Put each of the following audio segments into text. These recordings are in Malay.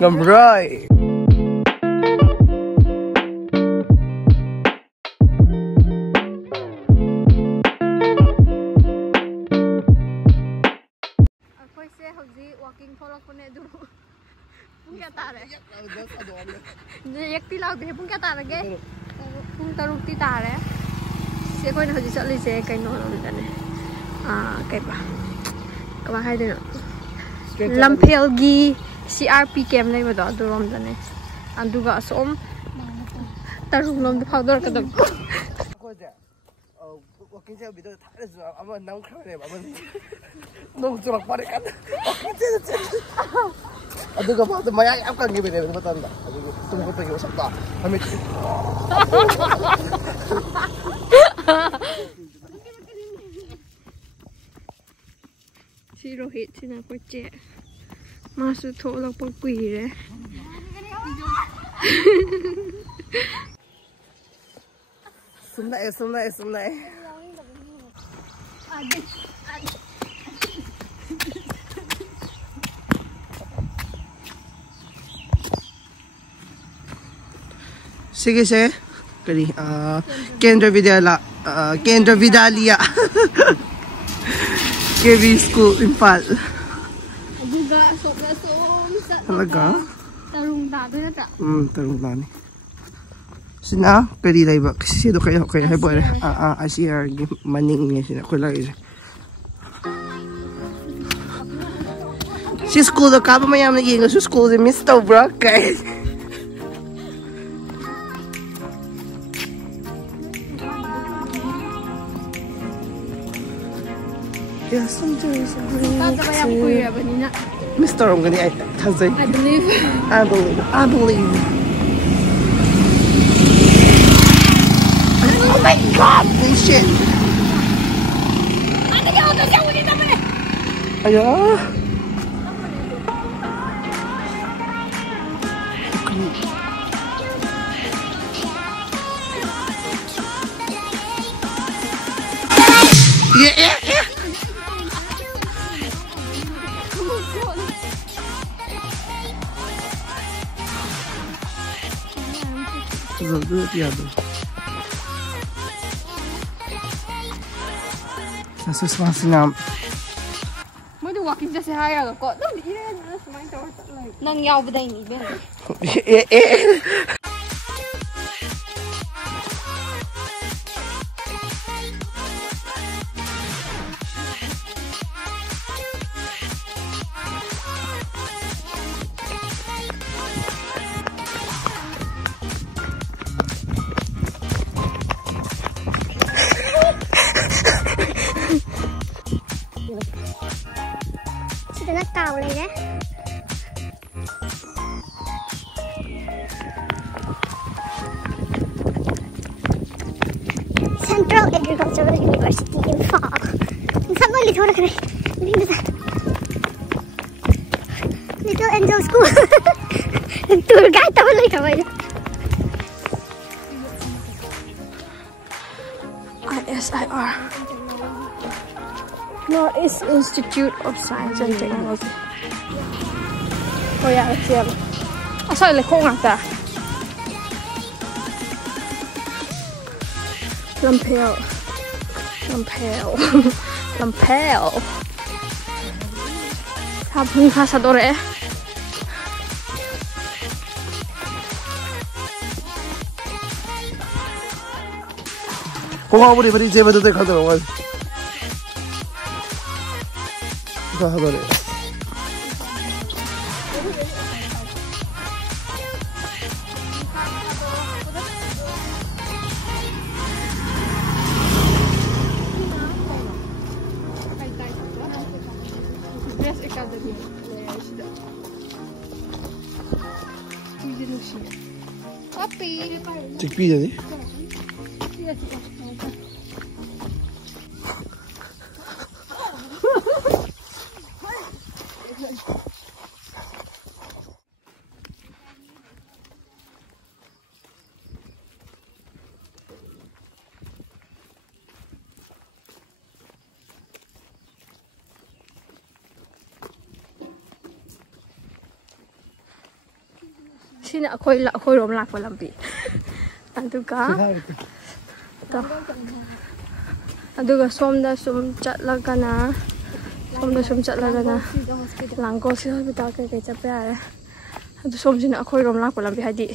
Ngambray. Walking follow ko na duro. Pung kaya tare. Yakti lau de pung kaya tare ge. Pung taruk ti tare. Se ko na hoji chali se kai no lam dane. Kai ba. Ka hai de no. Lampel gi CRP cam lai ba do durom dane. Anduga som taruk nom de phawdor ka dam. Walking sale video tare zo ama nang khra ne ba ba. Nong churak pare kan. Aduga ba to maya yam kan gi be ne ba tan da. Aduga tum ko to gi usap ta. Hame Si Rohit sina ko che. Masu tho lok pa pui re. Sumnai. Sige se kali Kendra Vidalia KB School Impal. Aduga sobra sa Talaga? tarung da do na ta. Tarung da ni. Sina kali lai ba kasi do kayo hay boy ACR maning niya sina ko lagi. Si school do ka ba mayam na ingo sa school de Mr. Brock kay. Yeah, sometimes Mr. I'm gonna I believe. Oh my god, bullshit. Ayo. Yeah. Sa susunod mo do walking just haya ko no di ira na sa mind to nang yaw ba dai ni ben nó cầu này đó. Central Agricultural University in Fall. Saan mo lito na kami? Little Angel School. Tour guide naman lang kami. ISIR. Northeast Institute of Science and Technology. Oh yeah, let's see. Asa ile ko ngata. Lampel. Sabun kasadore. Kung ako beri je betul kata orang. Dah boleh. Cik pi jadi. sini akhoi rom lak lambi aduga somda sum chatlagana langko si hospital kai chape are adu som sini akhoi rom lak lambi hadi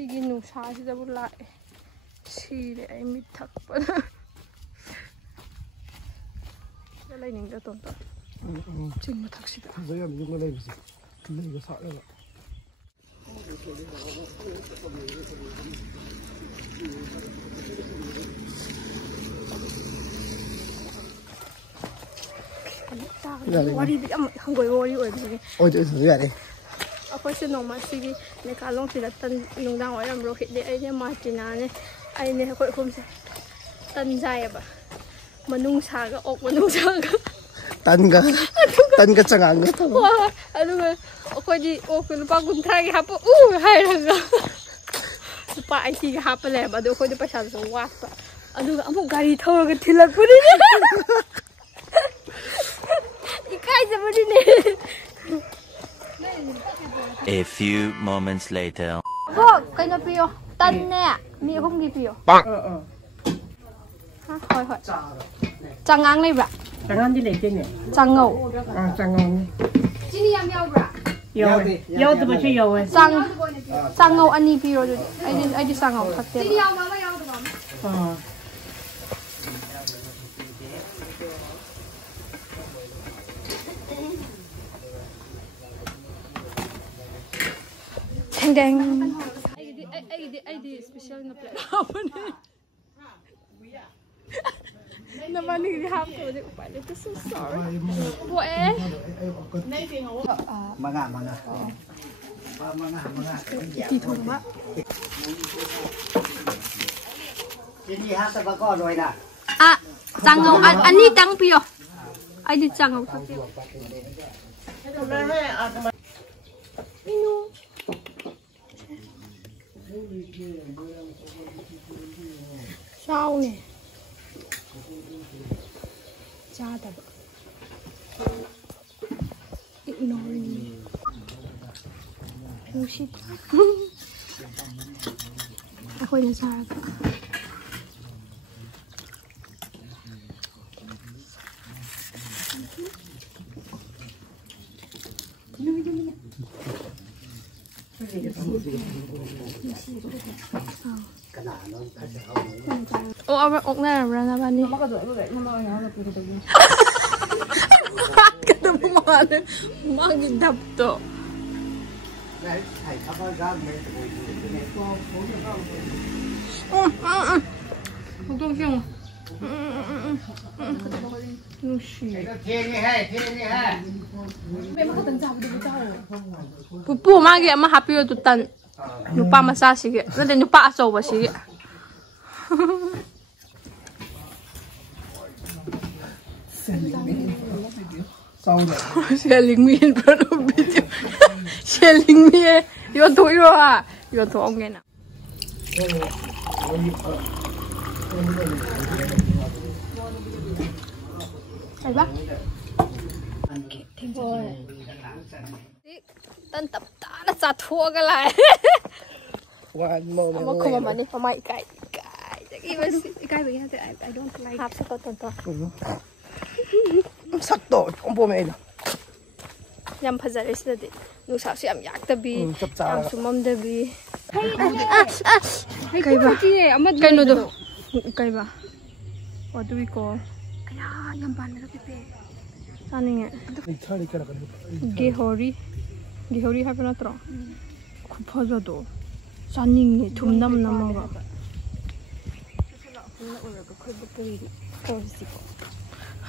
Sige nusa sida bula sire ay mitak pa na lalay ning da tonto sing matak sida Zaya mi yung lalay bisi kilay ko sa ala wari bi am hangoi wari oi bi oi de zaya de akhoi se no ma sigi ne kalong sida tan lungdang oi ram ro hit de ai ne martina ne ai ne akhoi khum se tan jai ba manung sa ga ok manung sa ga tan ga changang ne wa aduga akhoi di ok lupa kuntra gi hap hai raga lupa ai ti ga hap le ba do akhoi de paisa so wa pa aduga amu gari thor ga thilak puri ne ikai se puri ne A few moments later. Bo, kayo piyo. Tan na. Mi hum gi piyo. Bang. Ha, hoi hoi. Changang này bra. Changang đi lấy tiền nhỉ? Chang ngầu. Chang ngầu. Chini yam yao bra. Yao thì bao nhiêu yao ấy? Chang ngầu ani piyo rồi. Ai đi chang ngầu thật thế. Chini yao mama yao rồi. Dang dang. Ai di special na plate. Apa ni? Naman ni hap ko di upay. This so sorry. Bo eh. Mga. Di thong ba. Ini hata ba ko rồi nè. Ah, chang ngầu ani tang piyo. Ai di chang ngầu thật thế. Sao nè cha tập ignoring me oh shit aku ini salah oh apa okna berapa nih? Ketemu mana? Magi dapto. Untung siang. Nushi. Pupu magi ama happy tu tan. Lupa masa sige. Nanti lupa aso ba sige. Selling me in front of video. Selling me eh. Yo tu ông nghe nào. Thấy bác. Tân tập ta đã sát thua cái lại. Mà không mà đi mà mày cái. Cái gì vậy? I don't like. Hấp sẽ to. Sakto, ang pomelo. Yam phazare sida de. Nusa su yam yak tabi. Yam sumam dabi. Kai ba? Kai no do. Kai ba? What do we call? Aya, yam ban na pepe. Saninge. Gehori ha na tro. Khu phaja do. Saninge thum nam namaga.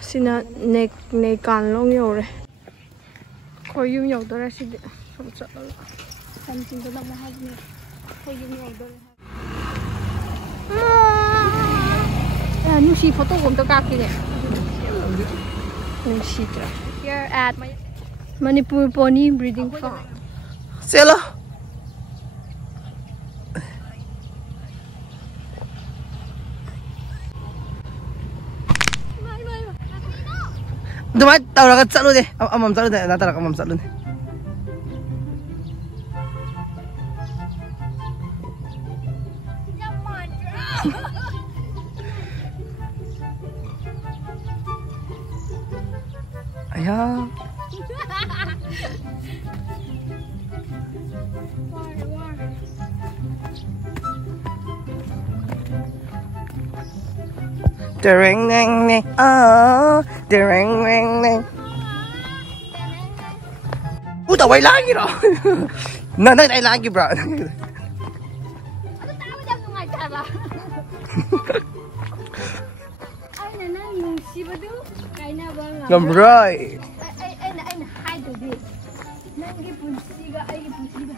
Sina ne kan long yo re ko yum yo do ra si de som cha lo sam tin do na ha ni ko yum yo do re nu si photo kom to ka ki ne nu si tra here at Manipur pony breeding farm Sela. Dumay tawag ka salo de. Amam salo de. Natara ka amam salo de. Ayah. Ding ding ding, oh, ding ding ding. Taway lagi bro. Nanay lagi bro. Ano tao dyan nung ay taba? Ay nanay, yung siba do. Kaya na ba nga? Gambray. Ay na, hide to this. Nangi punsiga, ay punsiga.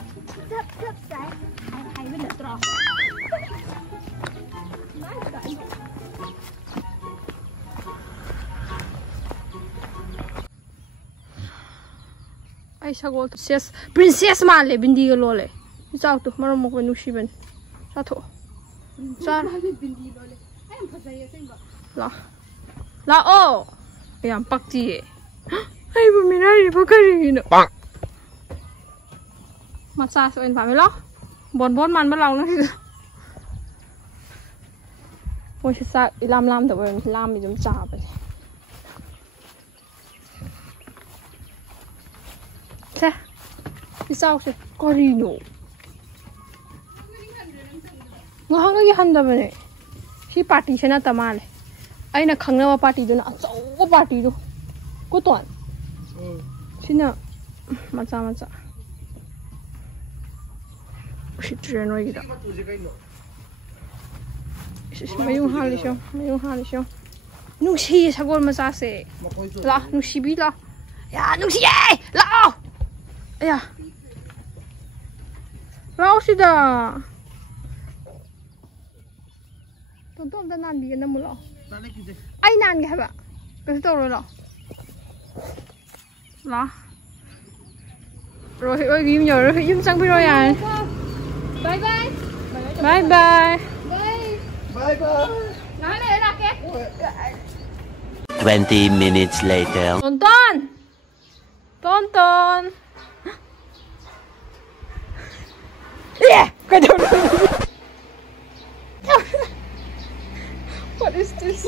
Tap, say. Ay ba na tro? Nice guy. Ay sagol princess male bindi lole chao tu marom mo nu shiben sa tho sa bindi lole ay am phasai ase ba la o ayam pakti ay bu minai ba kari no ma sa so en fa me lo bon man ma long na mo shi sa lam de wen lam mi jum cha ba thế thì sao thế có gì nhổ ngõ hàng cái hành động này khi party xem na tamal ai na khăng na party đó na cháu party đó có tuần xin na macha shi chuyện rồi đó mấy yung hali show nung si sagol macha se la nung si bi la ya nung si la Ayah, lau sudah. Tonton dan nanti yang namu lau. Ay nan gak ba? Kasi tahu lau. Lau. Rồi ơi ghiêm nhờ rồi ghiêm sang video à. Bye bye. Bye bye. Bye bye. Nói này là cái. 20 minutes later. Tonton. Yeah, cái đâu. What is this?